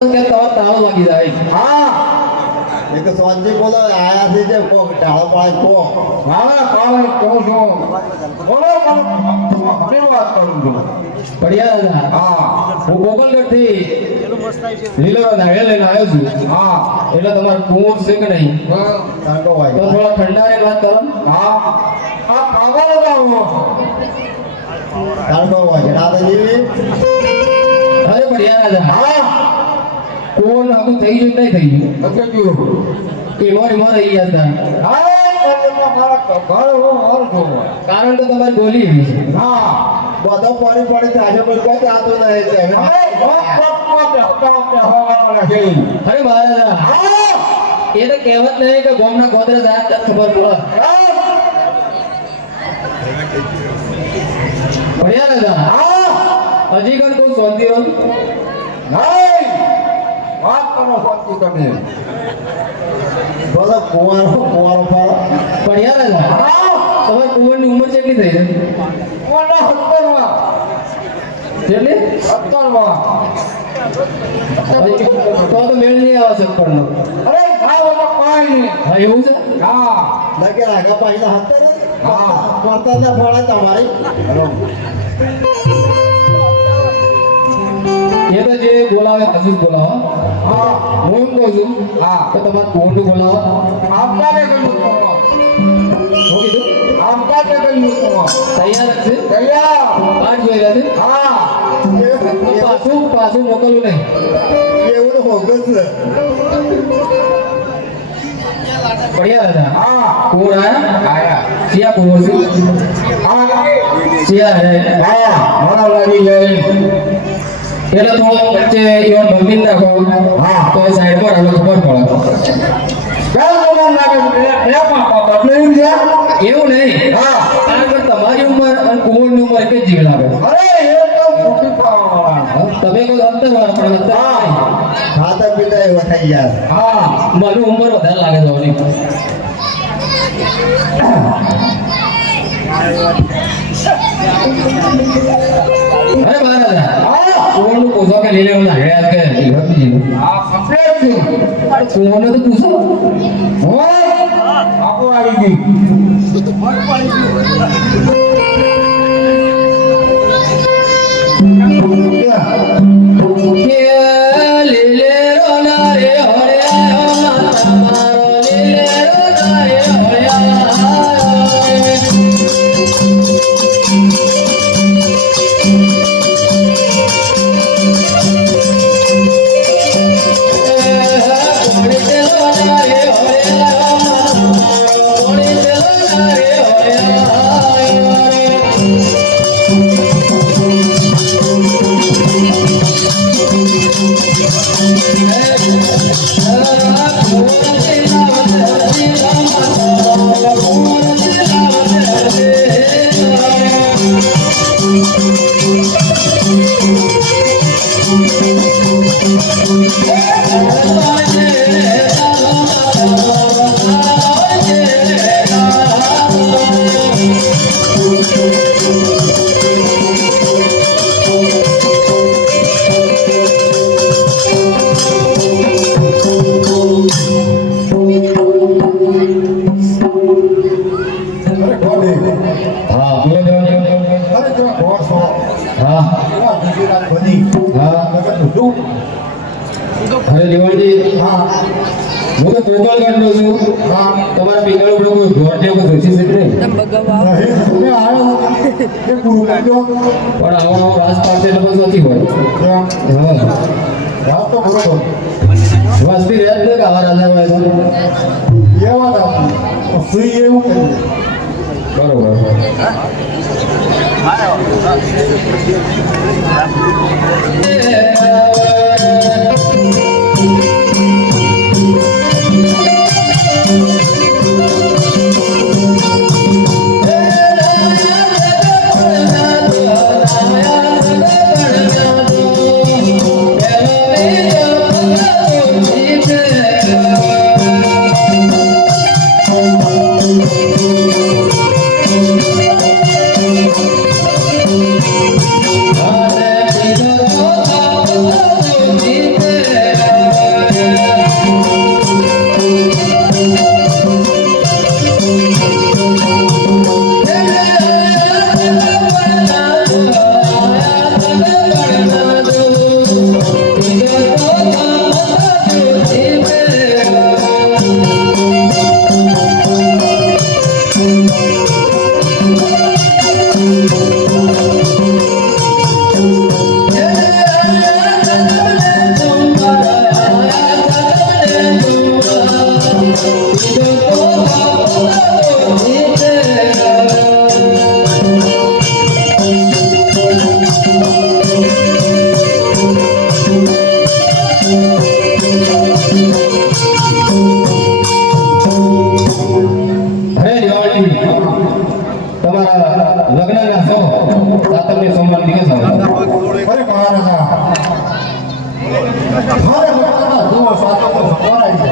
કે તાળો વાગી જાય હા એક સ્વાંજી બોલો આયા છે જે કો ઢાળો પાડે કો મારા કાળે કહું છું બોલો હું વાત કરું છું પડ્યા હતા હા હું ગોકલગઢ થી લીલો નાળિયેર લઈને આવ્યો છું હા એટલે તમારે કુંવર છે કે નહીં તાંડો તો વાય થોડા ઠંડા રે વાત કરો હા આ પાગલ જાવ તાંડો વાય રાતે જેવી અરે પડ્યા હતા હા કુંવર આખું થઈ ગયું કે નહીં થઈ નથી ગયું ગયું એમાં રહી ગયા હતા મારા ઘર હું મારું છું કારણ તો તમારી બોલી એવી છે હા બધો પાણી પાણી થાય પણ કોઈ આતો નહીં છે અરે મહારાજા એ તો કહેવત નહીં કે ગોમના ગોત્રે જાય તો ખબર પડે પડ્યા હતા હજી કણ કોઈ શાંતિ હોય વાત કરો શાંતિ તમે બોલો કુંવારો પાડો પડ્યા હતા તમારી કુંવરની ઉંમર કેટલી થઈ છે કોના 70 માં કેટલી 70 માં તો મેળ નહીં આવે સત્પરનો અરે ભાવ તો કાઈ નહીં હા એવું છે હા લગે આગા પાછલા હતા ને હા. પડતા ને ફળે તમારી એ તો જે બોલાવે હજુ જ બોલાવો હા હું એમ કહું છું હા તો તમારે કુંવરનું બોલાવો આપને કહ્યું તો શું કીધું આપને કહ્યું તો તૈયાર જ છે કયા પાંચ જોઈ રહ્યા છે હા તો પાછું મોકલવું નહીં એવું હોગસ છે પડ્યા હતા હા કુંવર આયા આયા ચિયા કુંવર છે હા ચિયા હે હા મને લાગી જાય એટલે થોડો વચ્ચે ઈવન બમ્બીને નાખો હા. તો એ સાઈડ પર આનો ખબર પડે કેમ મને લાગે બે પાપા બદલાઈ ગયા એવું નહીં હા કારણ કે તમારી ઉંમર અને કુંવરની ઉંમર એક જ જેવી લાગે અરે એ તો મોટી પાવા તમે કોઈ અંતર વાળા પણ અંતર નહીં. ખાતા પીતા એવા થઈ ગયા હા મને ઉંમર વધારે લાગે છે ઓલી અરે મહારાજા હા કુંવરનું પૂછો કે લીલે નાગડ્યા કે હીરકજીનું આ કમ્પ્લીટ છે અરે કુંવરને તો પૂછો હોય આપો આવી ગઈ કે લીલે રોના રે હરિયા તમારો લીલે રોના રે હરિયા હા બોલો હા અરે દેવાજી હું તો ટોટલ કાઢો છું તમારા પિંગળ ઉપર કોઈ ઘોડે કોઈ જોશી છે નહીં પણ આવો વાસ પાસે એટલે બસ નથી હોય હા વાસથી રેત ને આવા રાજા હોય તો બરોબર Oh સાતમને સોમવાર દિવસ આવે અરે મહારાજા મારે બધાના જુઓ સ્વાતંત્ર્ય સંભાળાય છે